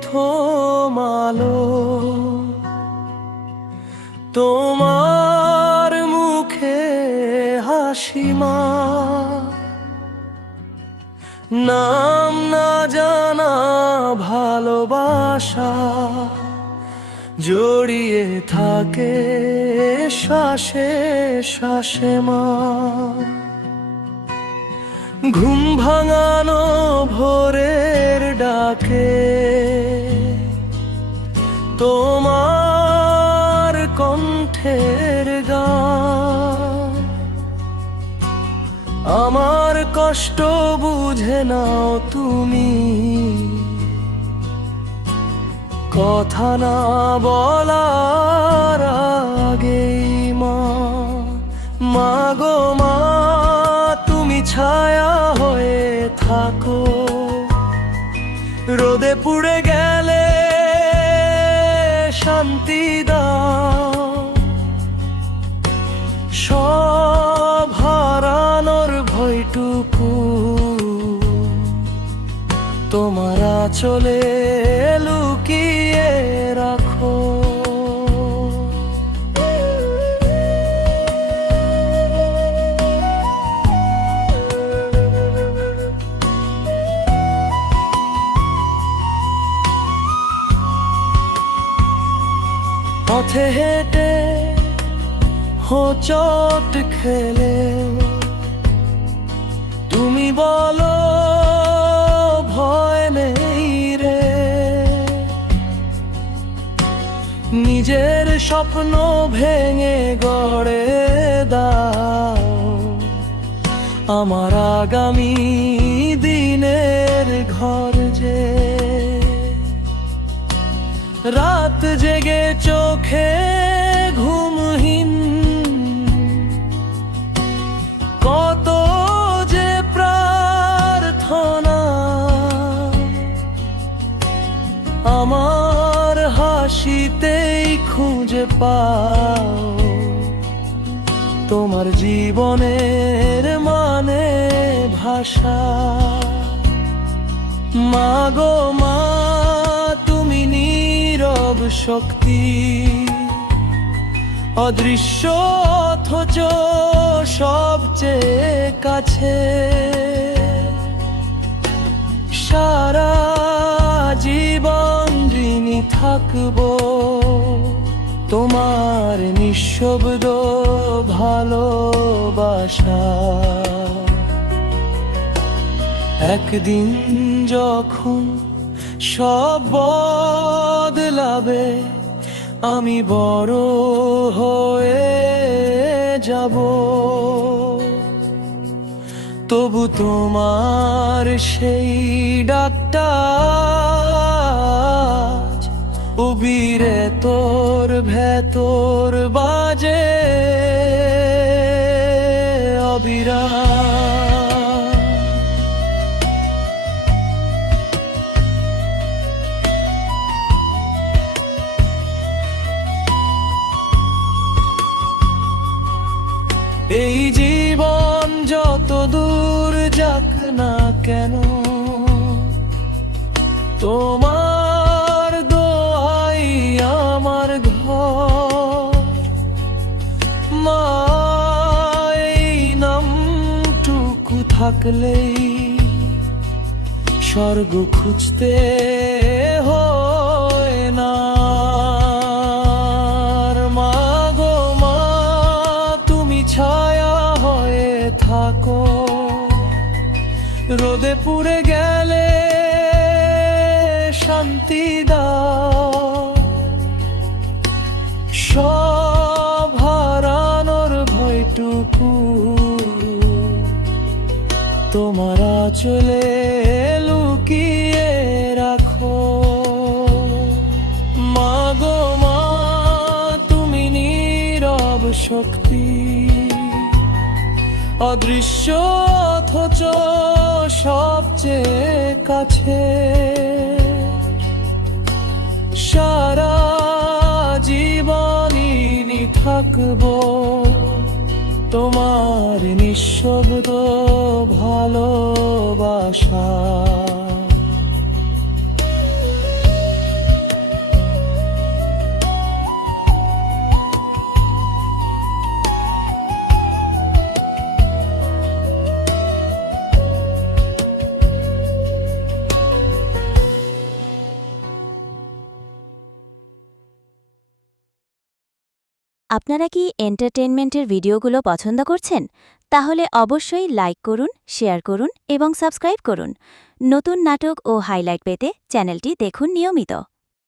প্রথম আলো, তোমার মুখে হাসি মা, নাম না জানা ভালোবাসা জড়িয়ে থাকে শ্বাসে শ্বাসে মা। ঘুম ভাঙানো ভোরের ডাকে তোমার কণ্ঠের গান, আমার কষ্ট বুঝে নাও তুমি, কথা না বলার আগেই মা। মাগো মা, তুমি ছায়া হয়ে থাকো, রোদে পুড়ে গেলে শান্তি দাও, সব হারানোর ভয়টুকু তোমার আঁচলে লুকিয়ে রাখো। পথে হেঁটে হোঁচট খেলে তুমি বলো ভয় নেই রে, নিজের স্বপ্ন ভেঙে গড়ে দাও আমার আগামী দিনের ঘর যে। রাত জেগে চোখে ঘুমহীন কত যে প্রার্থনা, আমার হাসিতেই খুঁজে পাও তোমার জীবনের মানে ভাষা। মাগো মা, তুমি নীরব শক্তি, অদৃশ্য অথচ সবচেয়ে কাছে। সারা জীবন ঋণী থাকবো তোমার নিঃশব্দ ভালোবাসা। একদিন যখন সব বদলাবে, আমি বড় হয়ে যাব, তবু তোমার সেই ডাকটা উবিরে তোর ভেতর বাজে অবিরাম। এই জীবন যত দূর যাক না কেন, তোমার দোয়াই আমার ঘর মা। এই নামটুকু থাকলেই স্বর্গ খুঁজতে হয় না। মাগো মা, তুমি ছায়া হয়ে থাকো, রোদে পুড়ে গেলে শান্তি দাও, সব হারানোর ভয়টুকু তোমার আঁচলে লুকিয়ে রাখো। মাগো মা, তুমি নীরব শক্তি, অদৃশ্য অথচ সবচেয়ে কাছে। সারা জীবনই থাকবো তোমার নিঃশব্দ ভালোবাসা। আপনারা কি এন্টারটেইনমেন্টের ভিডিওগুলো পছন্দ করছেন? তাহলে অবশ্যই লাইক করুন, শেয়ার করুন এবং সাবস্ক্রাইব করুন। নতুন নাটক ও হাইলাইট পেতে চ্যানেলটি দেখুন নিয়মিত।